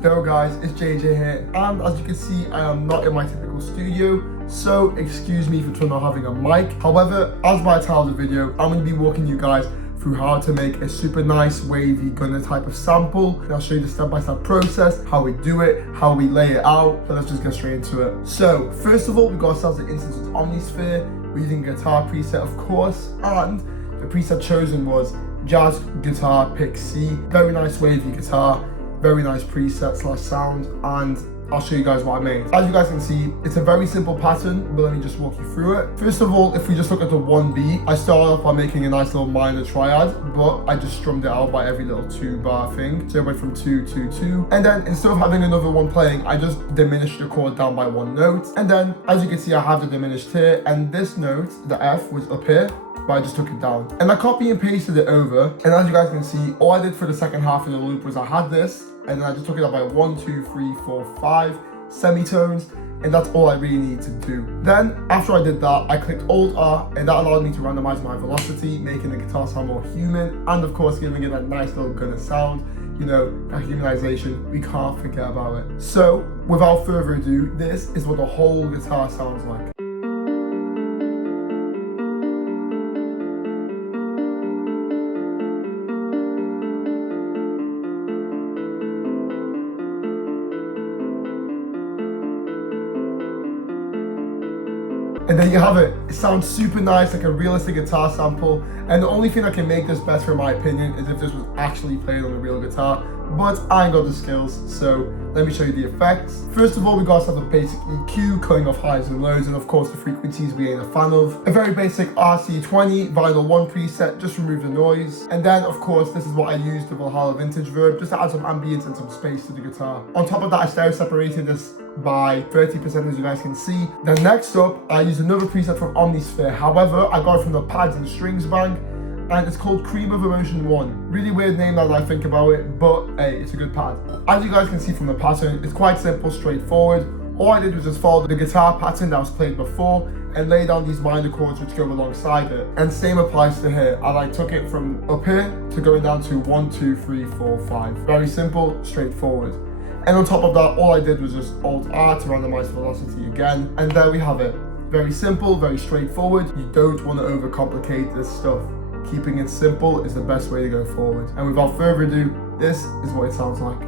Yo guys, it's JJ here, and as you can see, I am not in my typical studio, so excuse me for not having a mic. However, as by the title of the video, I'm going to be walking you guys through how to make a super nice wavy Gunna type of sample, and I'll show you the step-by-step process, how we do it, how we lay it out. So let's just get straight into it. So first of all, we've got ourselves an instance with Omnisphere. We're using guitar preset, of course, and the preset chosen was Jazz Guitar Pick C. Very nice wavy guitar, very nice preset / sound, and I'll show you guys what I made. As you guys can see, it's a very simple pattern, but let me just walk you through it. First of all, if we just look at the 1 beat, I started off by making a nice little minor triad, but I just strummed it out by every little 2-bar thing. So it went from 2, 2, 2. And then instead of having another one playing, I just diminished the chord down by 1 note. And then, as you can see, I have the diminished here, and this note, the F, was up here, but I just took it down. And I copy and pasted it over, and as you guys can see, all I did for the second half of the loop was I had this, and then I just took it up by 1, 2, 3, 4, 5 semitones, and that's all I really need to do. Then, after I did that, I clicked Alt-R, and that allowed me to randomize my velocity, making the guitar sound more human, and of course giving it that nice little Gunna sound. You know, that humanization, we can't forget about it. So, without further ado, this is what the whole guitar sounds like. And there you have it. It sounds super nice, like a realistic guitar sample. And the only thing that can make this better, in my opinion, is if this was actually played on a real guitar. But I ain't got the skills, so let me show you the effects. First of all, we got ourselves a basic EQ, cutting off highs and lows, and of course the frequencies we ain't a fan of. A very basic RC20, Vinyl 1 preset, just remove the noise. And then, of course, this is what I used, the Valhalla Vintage Verb, just to add some ambience and some space to the guitar. On top of that, I stereo separated this by 30%, as you guys can see. Then next up, I used another preset from Omnisphere. However, I got it from the Pads and Strings bank, and it's called Cream of Emotion 1. Really weird name now that I think about it, but hey, it's a good pad. As you guys can see from the pattern, it's quite simple, straightforward. All I did was just follow the guitar pattern that was played before and lay down these minor chords which go alongside it. And same applies to here. I took it from up here to going down to 1, 2, 3, 4, 5. Very simple, straightforward. And on top of that, all I did was just Alt-R to randomize velocity again. And there we have it. Very simple, very straightforward. You don't want to overcomplicate this stuff. Keeping it simple is the best way to go forward. And without further ado, this is what it sounds like.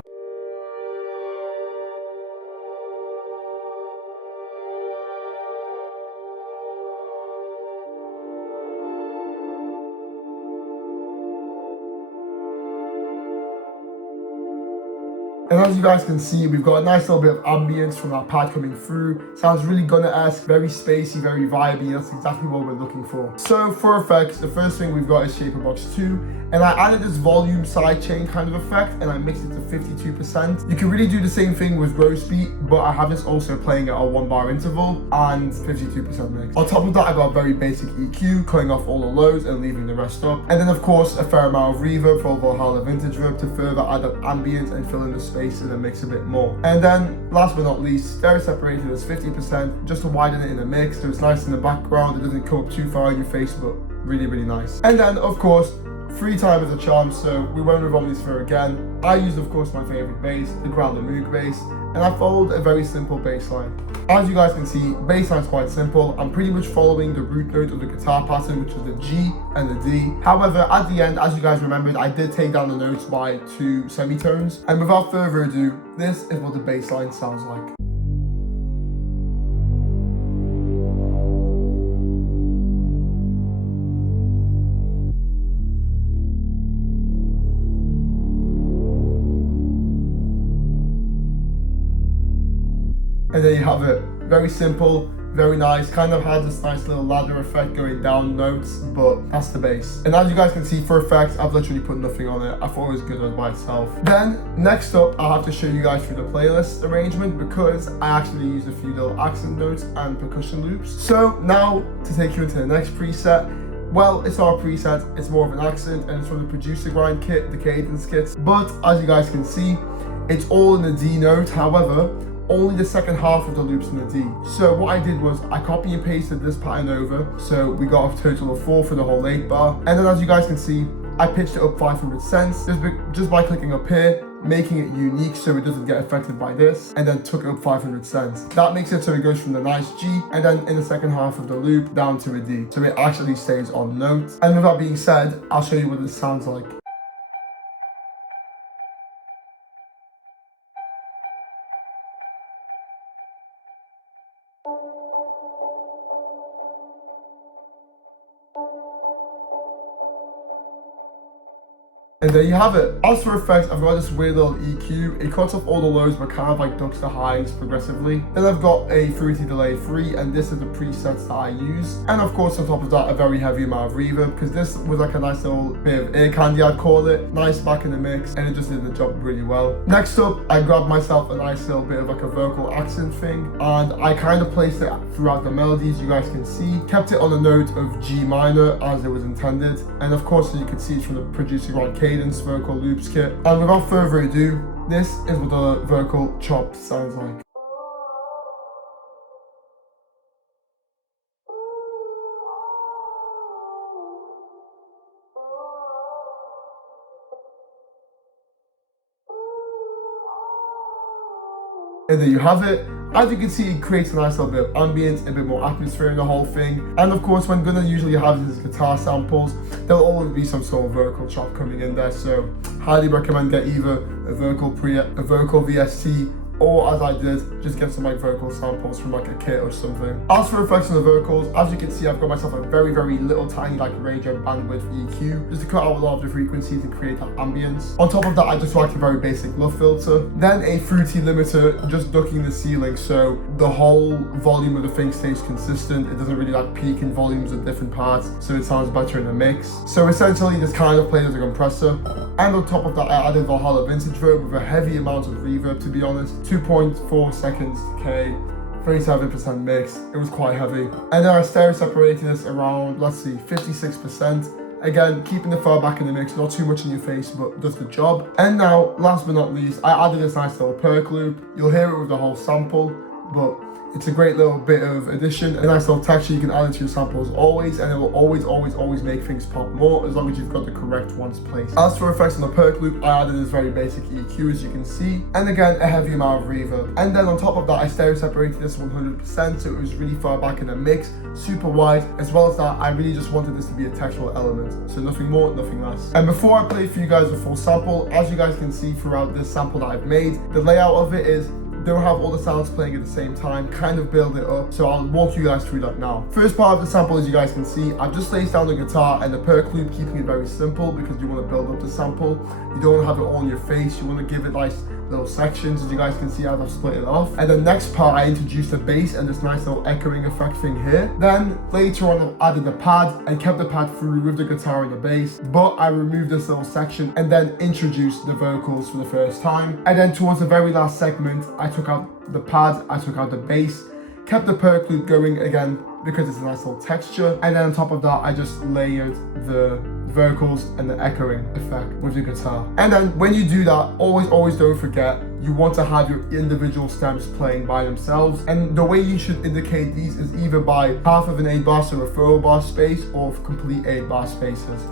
And as you guys can see, we've got a nice little bit of ambience from that pad coming through. Sounds really Gunna-esque, very spacey, very vibey. That's exactly what we're looking for. So for effects, the first thing we've got is Shaper Box 2. And I added this volume sidechain kind of effect, and I mixed it to 52%. You can really do the same thing with Rose Beat, but I have this also playing at a 1-bar interval and 52% mix. On top of that, I got a very basic EQ, cutting off all the lows and leaving the rest up. And then of course, a fair amount of reverb for Valhalla Vintage Verb to further add that ambience and fill in the space and then mix a bit more. And then last but not least, stereo separated as 50% just to widen it in the mix so it's nice in the background. It doesn't come up too far in your face, but really, really nice. And then of course, free time is a charm, so we went with Omnisphere again. I used, of course, my favorite bass, the Growler Moog bass, and I followed a very simple bass line. As you guys can see, bass line's quite simple. I'm pretty much following the root note of the guitar pattern, which is the G and the D. However, at the end, as you guys remembered, I did take down the notes by 2 semitones. And without further ado, this is what the bass line sounds like. And there you have it. Very simple, very nice. Kind of had this nice little ladder effect going down notes, but that's the bass. And as you guys can see, for effects, I've literally put nothing on it. I thought it was good by itself. Then, next up, I'll have to show you guys through the playlist arrangement because I actually used a few little accent notes and percussion loops. So now, to take you into the next preset, well, it's our preset, it's more of an accent, and it's from the producer grind kit, the cadence kits. But as you guys can see, it's all in the D note. However, only the second half of the loops in the D. So what I did was I copy and pasted this pattern over. So we got a total of 4 for the whole 8 bar. And then as you guys can see, I pitched it up 500 cents just by clicking up here making it unique so it doesn't get affected by this, and then took up 500 cents. That makes it so it goes from the nice G, and then in the second half of the loop down to a D, so it actually stays on note. And with that being said, I'll show you what this sounds like. And there you have it. As for effects, I've got this weird little EQ. It cuts off all the lows but kind of like ducks the highs progressively. Then I've got a fruity delay 3, and this is the presets that I use. And of course, on top of that, a very heavy amount of reverb, because this was like a nice little bit of ear candy, I'd call it. Nice back in the mix, and it just did the job really well. Next up, I grabbed myself a nice little bit of like a vocal accent thing, and I kind of placed it throughout the melodies, you guys can see. Kept it on a note of G minor as it was intended. And of course, you can see it from the producing right cadence vocal loops kit. And without further ado, this is what the vocal chop sounds like. And there you have it. As you can see, it creates a nice little bit of ambience, a bit more atmosphere in the whole thing. And of course, when Gunna usually has his guitar samples, there'll always be some sort of vocal chop coming in there. So highly recommend get either a vocal preamp, a vocal VST, or as I did, just get some like vocal samples from like a kit or something. As for effects on the vocals, as you can see, I've got myself a very little tiny like radio bandwidth EQ, just to cut out a lot of the frequencies and create that ambience. On top of that, I just like a very basic LUF filter. Then a fruity limiter, just ducking the ceiling so the whole volume of the thing stays consistent. It doesn't really like peak in volumes of different parts, so it sounds better in a mix. So essentially, this kind of plays as a compressor. And on top of that, I added Valhalla Vintage Verb with a heavy amount of reverb, to be honest. 2.4 seconds decay, 37% mix. It was quite heavy. And then I stereo separated this around, let's see, 56%. Again, keeping the far back in the mix, not too much in your face, but does the job. And now, last but not least, I added this nice little perk loop. You'll hear it with the whole sample, but it's a great little bit of addition, a nice little texture you can add into your samples always, and it will always make things pop more as long as you've got the correct ones placed. As for effects on the perk loop, I added this very basic EQ as you can see, and again a heavy amount of reverb. And then on top of that, I stereo separated this 100%, so it was really far back in the mix, super wide. As well as that, I really just wanted this to be a textural element, so nothing more, nothing less. And before I play for you guys the full sample, as you guys can see throughout this sample that I've made, the layout of it is don't have all the sounds playing at the same time, kind of build it up. So I'll walk you guys through that now. First part of the sample, as you guys can see, I've just laid down the guitar and the perk loop, keeping it very simple because you want to build up the sample. You don't want to have it all in your face. You want to give it like little sections, as you guys can see as I've split it off. And the next part, I introduced the bass and this nice little echoing effect thing here. Then later on, I added the pad and kept the pad through with the guitar and the bass, but I removed this little section and then introduced the vocals for the first time. And then towards the very last segment, I took out the pad, I took out the bass, kept the perk loop going again because it's a nice little texture. And then on top of that, I just layered the vocals and the echoing effect with the guitar. And then when you do that, always don't forget, you want to have your individual stems playing by themselves. And the way you should indicate these is either by half of an 8-bar, so a 4-bar space, or complete 8-bar spaces.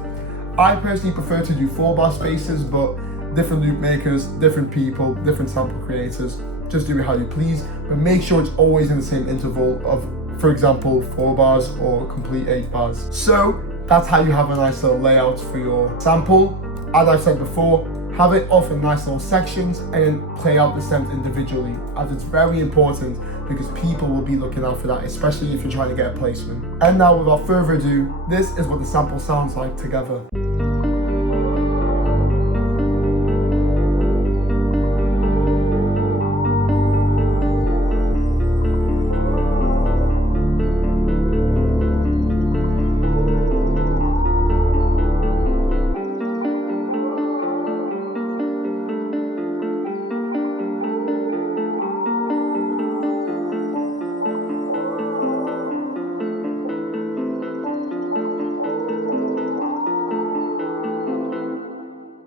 I personally prefer to do 4-bar spaces, but different loop makers, different people, different sample creators, just do it how you please, but make sure it's always in the same interval of, for example, 4 bars or complete 8 bars. So that's how you have a nice little layout for your sample. As I've said before, have it off in nice little sections and then play out the stems individually, as it's very important because people will be looking out for that, especially if you're trying to get a placement. And now without further ado, this is what the sample sounds like together.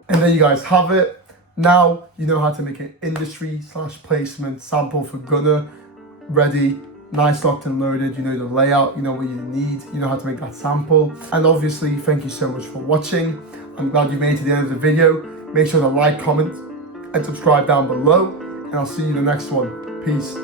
And there you guys have it. Now you know how to make an industry/placement sample for Gunna. Ready, nice, locked and loaded. You know the layout, you know what you need, you know how to make that sample. And obviously, thank you so much for watching. I'm glad you made it to the end of the video. Make sure to like, comment, and subscribe down below. And I'll see you in the next one. Peace.